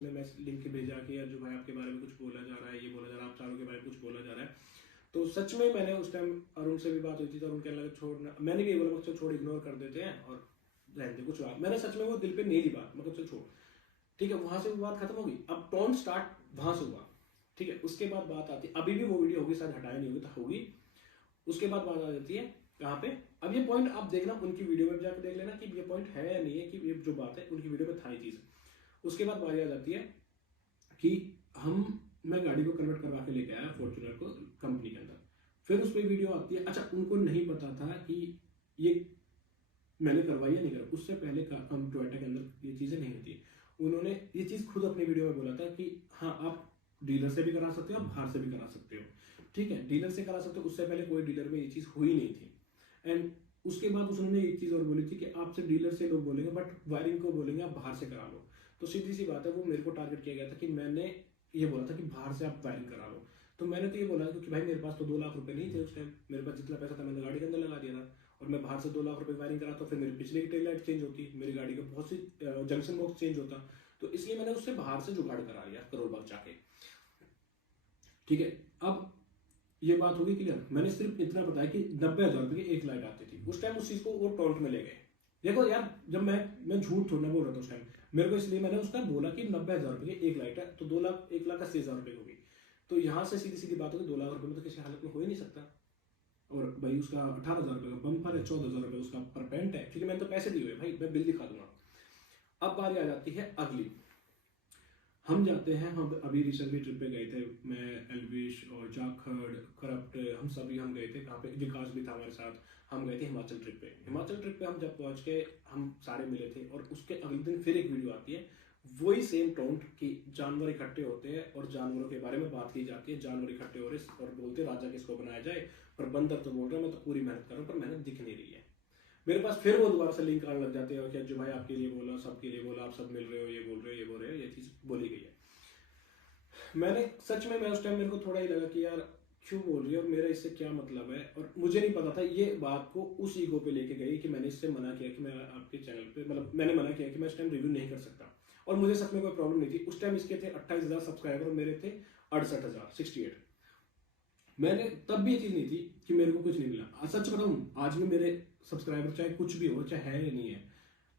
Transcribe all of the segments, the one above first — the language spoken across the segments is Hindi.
ने मैं लिंक भेजा कि यार जो भाई आपके बारे में कुछ बोला जा रहा है, ये बोला जा रहा है, आप चारों के बारे में कुछ बोला जा रहा है। तो सच में मैंने उस टाइम अरुण से भी बात हुई थी तो अरुण कहने लगा छोड़, मैंने भी ये बोला चल छोड़, इग्नोर कर देते हैं और रहने दे कुछ बात। मैंने सच में वो दिल पे नहीं ली बात, मतलब चल छोड़, ठीक है। वहां से वो बात खत्म हो गई। अब टोन स्टार्ट वहां से हुआ, ठीक है। उसके बाद बात आती, अभी भी वो वीडियो होगी, शायद हटाया नहीं होगी तो होगी। उसके बाद बात आ जाती है कहाँ पे, अब ये पॉइंट आप देखना उनकी वीडियो में जाकर देख लेना कि ये पॉइंट है या नहीं है, कि ये जो बात है उनकी वीडियो में था ही चीज। उसके बाद बात आ जाती है कि मैं गाड़ी को कन्वर्ट करवा के लेके आया फॉर्च्यूनर को कंपनी के अंदर। फिर उस पर वीडियो आती है, अच्छा उनको नहीं पता था कि ये मैंने करवाई या नहीं करवाई। उससे पहले टोयोटा के अंदर ये चीजें नहीं होती। उन्होंने ये चीज खुद अपनी वीडियो में बोला था कि हाँ आप डीलर से भी करा सकते हो, आप बाहर से भी करा सकते हो, ठीक है। डीलर से करा सकते हो, उससे पहले कोई डीलर में ये चीज हुई नहीं थी। एंड उसके बाद उसने एक चीज और बोली थी कि आपसे डीलर से लोग बोलेंगे बट वायरिंग को बोलेंगे आप बाहर से करा लो। तो सीधी सी बात है, वो मेरे को टारगेट किया गया था कि मैंने ये बोला था कि बाहर से आप वायरिंग करा लो। तो मैंने तो ये बोला क्योंकि भाई मेरे पास तो 2 लाख रुपए नहीं थे उस टाइम, मेरे पास जितना पैसा था मैंने गाड़ी के अंदर लगा दिया था। और मैं बाहर से 2 लाख रुपए वायरिंग करा तो फिर मेरी पिछले की टेल लाइट चेंज होती, मेरी गाड़ी का बहुत सी जंक्शन बॉक्स चेंज होता। तो इसलिए मैंने उससे बाहर से जुगाड़ करा लिया करोल बाग जाके, ठीक है। अब ये बात होगी क्लियर। मैंने सिर्फ इतना बताया कि 90,000 रुपए की एक लाइट आती थी उस टाइम। उस चीज को वो टोंट में ले गए। देखो यार, जब मैं झूठ थोड़ा ना बोल रहा था उस टाइम, मेरे को इसलिए मैंने उस टाइम बोला कि 90,000 रुपए की एक लाइट है तो 2 लाख 1,80,000 रुपए होगी। तो यहाँ से सीधी सीधी बात होगी, 2 लाख रुपए में तो किसी हालत में हो ही नहीं सकता। और भाई उसका 18,000 रुपए का बम्पर है, 14,000 रुपए उसका पर पेंट है, ठीक है। मैंने तो पैसे दिए हुए भाई, मैं बिल दिखा दूंगा। अब बारी आ जाती है अगली। हम जाते हैं, हम अभी रिसेंटली ट्रिप पे गए थे, मैं एलविश और जाखड़ करप्ट हम गए थे। कहाँ पे, विकास भी था हमारे साथ। हम गए थे हिमाचल ट्रिप पे। हिमाचल ट्रिप पे हम जब पहुंच के हम सारे मिले थे और उसके अगले दिन फिर एक वीडियो आती है, वही सेम टोंट कि जानवर इकट्ठे होते हैं और जानवरों के बारे में बात की जाती है। जानवर इकट्ठे हो रहे और बोलते राजा किसको बनाया जाए, पर बंदर तो बोल रहा है मैं तो पूरी मेहनत कर रहा हूँ, पर मेहनत दिख नहीं रही है। मेरे पास फिर वो दोबारा से लिंक आने लग जाते हैं कि जो भाई आपके लिए बोला, सबके लिए बोला, आप सब मिल रहे हो, ये बोल रहे हो, ये बोल रहे हो, ये चीज बोली गई है। मैंने सच में, मैं उस टाइम मेरे को थोड़ा ही लगा कि यार क्यों बोल रही है और मेरा इससे क्या मतलब है। और मुझे नहीं पता था ये बात को उस ईगो पे लेके गई कि मैंने इससे मना किया कि मैं आपके चैनल पे, मतलब मैंने मना किया कि मैं इस टाइम रिव्यू नहीं कर सकता। और मुझे सच में कोई प्रॉब्लम नहीं थी उस टाइम। इसके थे 28,000 सब्सक्राइबर और मेरे थे 68,068। मैंने तब भी ये चीज नहीं थी कि मेरे को कुछ नहीं मिला। सच बताऊं, आज भी मेरे सब्सक्राइबर चाहे कुछ भी हो, चाहे है या नहीं है,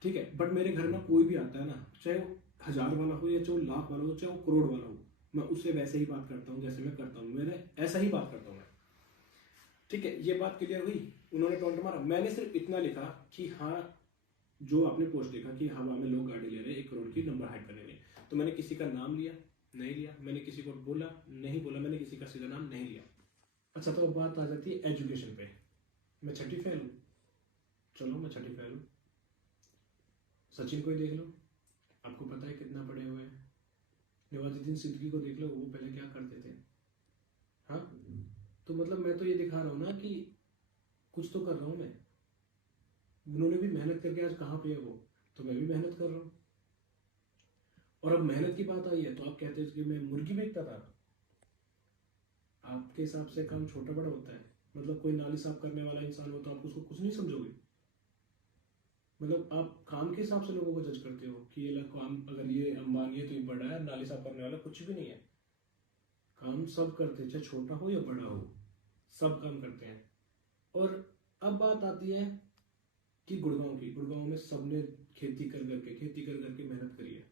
ठीक है, बट मेरे घर में कोई भी आता है ना, चाहे वो 1,000 वाला हो या चाहे वो लाख वाला हो, चाहे वो करोड़ वाला हो, मैं उससे वैसे ही बात करता हूँ जैसे मैं करता हूँ। मैंने ऐसा ही बात करता हूँ मैं, ठीक है। ये बात क्लियर हुई। उन्होंने टॉन्ट मारा, मैंने सिर्फ इतना लिखा कि हाँ जो आपने पोस्ट देखा कि हवा में लोग गाड़ी ले रहे हैं 1 करोड़ की नंबर हाइड करने में, तो मैंने किसी का नाम लिया नहीं लिया, मैंने किसी को बोला नहीं बोला, मैंने किसी का सीधा नाम नहीं लिया। अच्छा, तो अब बात आ जाती है एजुकेशन पे। मैं छठी फेल हूँ, चलो मैं छठी फेल हूँ। सचिन को ही देख लो, आपको पता है कितना पढ़े हुए हैं। नवाजुद्दीन सिद्दीकी को देख लो, वो पहले क्या करते थे। हाँ, तो मतलब मैं तो ये दिखा रहा हूँ ना कि कुछ तो कर रहा हूँ मैं। उन्होंने भी मेहनत करके आज कहाँ पे है वो, तो मैं भी मेहनत कर रहा हूँ। और अब मेहनत की बात आई है तो आप कहते हैं कि मैं मुर्गी बेचता था। आपके हिसाब से काम छोटा बड़ा होता है? मतलब कोई नाली साफ करने वाला इंसान हो तो आप उसको कुछ नहीं समझोगे? मतलब आप काम के हिसाब से लोगों को जज करते हो कि ये काम, अगर ये अंबानी है तो ये बड़ा है, नाली साफ करने वाला कुछ भी नहीं है। काम सब करते हैं, चाहे छोटा हो या बड़ा हो, सब काम करते हैं। और अब बात आती है कि गुड़गांव की, गुड़गांव में सबने खेती कर करके मेहनत करी है।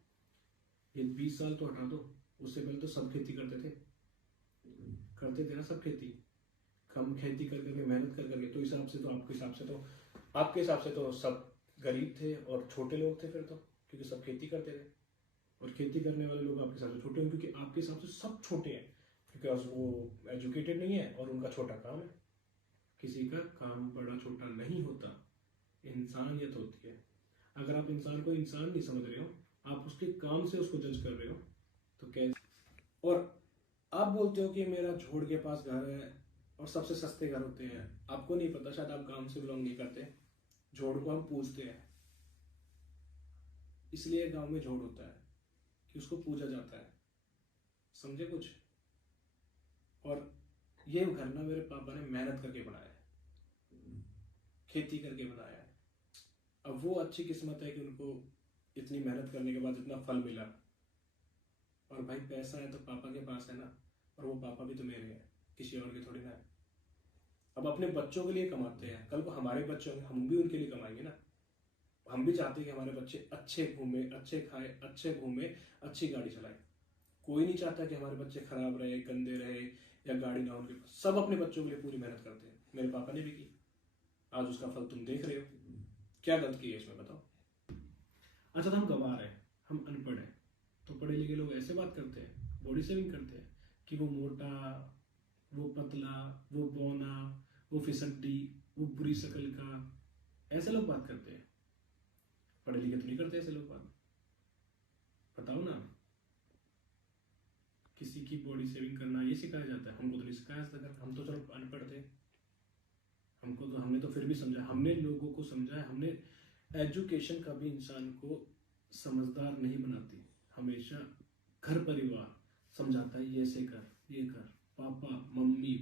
ये 20 साल तो हटा दो, उससे पहले तो सब खेती करते थे ना, सब खेती, कम खेती कर करके मेहनत कर करके। तो हिसाब से तो आपके हिसाब से तो सब गरीब थे और छोटे लोग थे फिर तो, क्योंकि सब खेती करते थे। और खेती करने वाले लोग आपके हिसाब से छोटे हैं क्योंकि आपके हिसाब से सब छोटे हैं, बिकॉज वो एजुकेटेड नहीं है और उनका छोटा काम है। किसी का काम बड़ा छोटा नहीं होता, इंसानियत होती है। अगर आप इंसान को इंसान नहीं समझ रहे हो, आप उसके काम से उसको जज कर रहे हो, तो कैसे। और आप बोलते हो कि मेरा झोड़ के पास घर है और सबसे सस्ते घर होते हैं। आपको नहीं पता, शायद आप गांव से बिलोंग नहीं करते। झोड़ को हम पूजते हैं, इसलिए गांव में झोड़ होता है कि उसको पूजा जाता है, समझे कुछ। और ये घर ना मेरे पापा ने मेहनत करके बनाया है, खेती करके बनाया है। अब वो अच्छी किस्मत है कि उनको इतनी मेहनत करने के बाद इतना फल मिला। भाई पैसा है तो पापा के पास है ना, और वो पापा भी तो मेरे हैं, किसी और के थोड़ी ना है। अब अपने बच्चों के लिए कमाते हैं, कल को हमारे बच्चे होंगे, हम भी उनके लिए कमाएंगे ना। हम भी चाहते हैं कि हमारे बच्चे अच्छे घूमे, अच्छे खाए, अच्छे घूमे, अच्छी गाड़ी चलाए। कोई नहीं चाहता कि हमारे बच्चे खराब रहे, गंदे रहे, या गाड़ी ना उनके पास। सब अपने बच्चों के लिए पूरी मेहनत करते हैं। मेरे पापा ने भी की, आज उसका फल तुम देख रहे हो। क्या गलत की है इसमें बताओ? अच्छा, तो हम गंवार हैं, हम अनपढ़ हैं, तो पढ़े लिखे लोग ऐसे बात करते हैं, बॉडी शेविंग करते हैं कि वो मोटा, वो पतला, वो बौना, वो फिसड्डी, वो बुरी शक्ल का, ऐसे लोग बात करते हैं। पढ़े लिखे तो नहीं करते ऐसे लोग बात। बताओ ना, किसी की बॉडी शेविंग करना ये सिखाया जाता है? हमको तो नहीं सिखाया आज तक। हम तो सिर्फ अनपढ़ थे, हमको तो, हमने तो फिर भी समझा, हमने लोगों को समझाया। हमने एजुकेशन कभी इंसान को समझदार नहीं बनाती, हमेशा घर परिवार समझाता है, ये ऐसे कर, ये कर, पापा मम्मी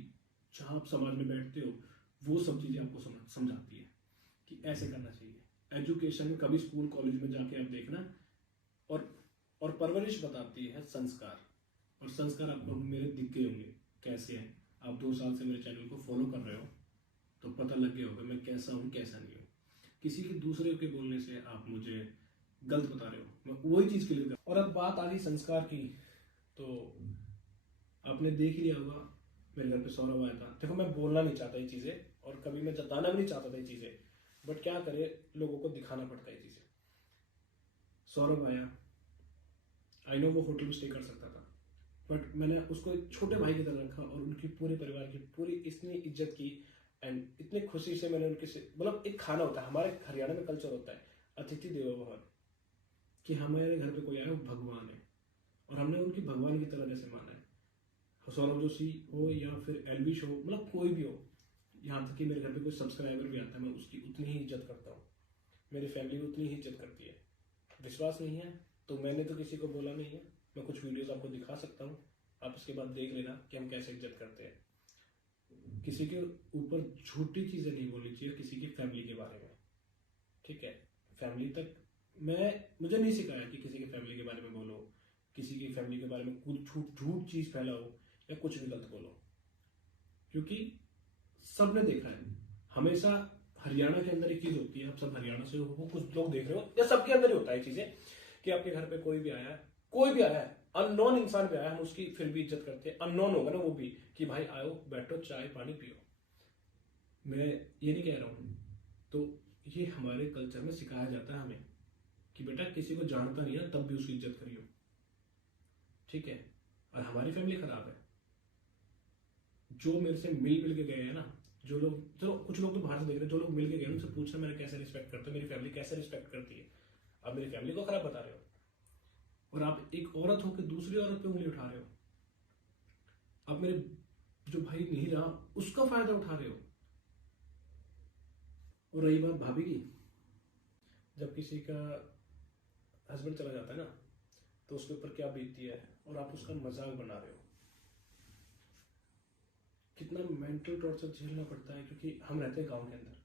जहाँ आप समाज में बैठते हो वो सब चीज़ें आपको समझाती है कि ऐसे करना चाहिए। एजुकेशन में कभी स्कूल कॉलेज में जाके आप देखना, और परवरिश बताती है संस्कार, और संस्कार आपको मेरे दिख गए होंगे कैसे हैं। आप 2 साल से मेरे चैनल को फॉलो कर रहे हो तो पता लग गया होगा मैं कैसा हूँ कैसा नहीं हूँ। किसी के दूसरे के बोलने से आप मुझे गलत बता रहे हो, मैं वही चीज़ के लिए कर। और अब बात आ गई संस्कार की, तो आपने देख लिया होगा मेरे घर पे सौरभ आया था। देखो, मैं बोलना नहीं चाहता ये चीज़ें, और कभी मैं जताना भी नहीं चाहता था ये चीज़ें, बट क्या करे, लोगों को दिखाना पड़ता है ये चीज़ें। सौरभ आया, आई नो वो होटल में स्टे कर सकता था, बट मैंने उसको एक छोटे भाई की तरह रखा, और उनकी पूरे परिवार की पूरी इतनी इज्जत की, एंड इतनी खुशी से मैंने उनके से, मतलब एक खाना होता है हमारे हरियाणा में, कल्चर होता है अतिथि देवो भव, कि हमारे घर पे कोई आया वो भगवान है, और हमने उनकी भगवान की तरह जैसे माना है। सौरभ जोशी हो या फिर एलविश हो, मतलब कोई भी हो, यहाँ तक कि मेरे घर पे कोई सब्सक्राइबर भी आता है, मैं उसकी उतनी ही इज्जत करता हूँ, मेरी फैमिली भी उतनी ही इज्जत करती है। विश्वास नहीं है तो मैंने तो किसी को बोला नहीं है, मैं कुछ वीडियोस आपको दिखा सकता हूँ, आप इसके बाद देख लेना कि हम कैसे इज्जत करते हैं। किसी के ऊपर झूठी चीज़ें नहीं बोलनी चाहिए किसी की फैमिली के बारे में, ठीक है? फैमिली तक मुझे नहीं सिखाया कि किसी की फैमिली के बारे में बोलो, किसी की फैमिली के बारे में कुछ झूठ चीज़ फैलाओ, या कुछ भी गलत बोलो, क्योंकि सबने देखा है। हमेशा हरियाणा के अंदर एक चीज़ होती है, आप सब हरियाणा से हो, कुछ लोग देख रहे हो, या सबके अंदर ही होता है चीज़ें, कि आपके घर पे कोई भी आया है, अननोन इंसान भी आया, हम उसकी फिर भी इज्जत करते हैं। अननोन होगा ना वो भी, कि भाई आओ बैठो चाय पानी पियो, मैं ये नहीं कह रहा हूँ। तो ये हमारे कल्चर में सिखाया जाता है हमें, कि बेटा किसी को जानता नहीं है तब भी उसकी इज्जत करियो, ठीक है? और हमारी फैमिली खराब है, जो मेरे से मिल के गए हैं ना, जो लोग, चलो कुछ लोग तो बाहर से देख रहे हैं, जो लोग मिल के गए उनसे पूछना मैंने कैसे रिस्पेक्ट करते हो, मेरी फैमिली कैसे रिस्पेक्ट करती है। आप मेरी फैमिली को खराब बता रहे हो, और आप एक औरत होकर दूसरी औरत पे उंगली उठा रहे हो। आप मेरे जो भाई नहीं रहा उसका फायदा उठा रहे हो। और रही बात भाभी की, जब किसी का हस्बैंड चला जाता है ना, तो उसके ऊपर क्या बीतती है, और आप उसका मजाक बना रहे हो। कितना मेंटल टॉर्चर झेलना पड़ता है, क्योंकि हम रहते हैं गांव के अंदर,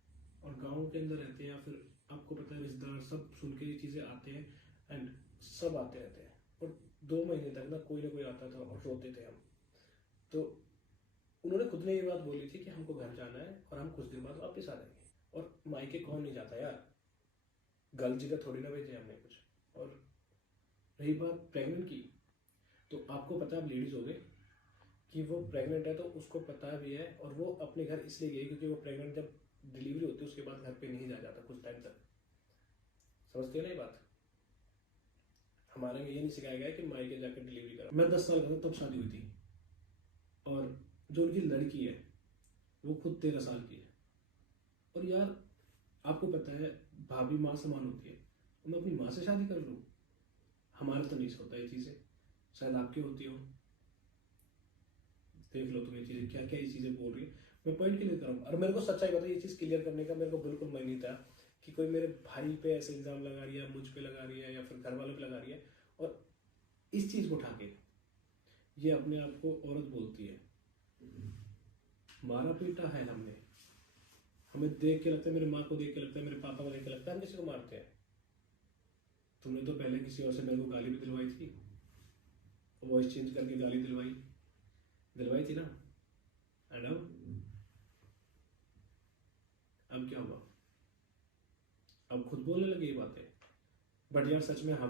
और गांव के अंदर रहते हैं, या फिर आपको पता है रिश्तेदार सब सुन के ये चीज़ें आते हैं, एंड सब आते रहते हैं, और 2 महीने तक ना कोई आता था और रोते थे हम। तो उन्होंने खुद ने ये बात बोली थी कि हमको घर जाना है और हम कुछ दिन बाद वापस आ जाएंगे, और मायके कौन नहीं जाता यार, गलत जगह थोड़ी ना भेजे हमने कुछ। और रही बात प्रेग्नेंट की, तो आपको पता है, आप लेडीज हो गए, कि वो प्रेग्नेंट है, तो उसको पता भी है, और वो अपने घर इसलिए गई क्योंकि वो प्रेग्नेंट जब डिलीवरी होती है उसके बाद घर पे नहीं जा जाता कुछ टाइम तक। समझते हो ना ये बात? हमारे में ये नहीं सिखाया गया कि मायके जाकर डिलीवरी करो। मैं 10 साल का था तब शादी हुई थी, और जो उनकी लड़की है वो खुद 13 साल की है। और यार आपको पता है भाभी माँ समान होती है, तो मैं अपनी माँ से शादी कर लूँ? हमारे तो नहीं होता ये चीज़ें, शायद आपकी होती हो। देख लो तुम ये चीज़ें क्या क्या ये चीज़ें बोल रही है। मैं पॉइंट क्लियर कर रहा हूँ, और मेरे को सच्चाई पता है, ये चीज़ क्लियर करने का मेरे को बिल्कुल मन नहीं था कि कोई मेरे भाई पे ऐसे इल्ज़ाम लगा रही है, मुझ पे लगा रही है, या फिर घर वालों पे लगा रही है, और इस चीज़ को उठा के ये अपने आप को औरत बोलती है। मारा पीटा है हमने, हमें देख के लगता है, मेरी माँ को देख के लगता है, मेरे पापा को देख के लगता है हम किसी को मारते हैं। तुमने तो पहले किसी और से मेरे को गाली भी दिलवाई थी, वॉइस चेंज करके गाली दिलवाई थी ना। एंड अब क्या हुआ? अब खुद बोलने लगे ये बातें। बट यार सच में हम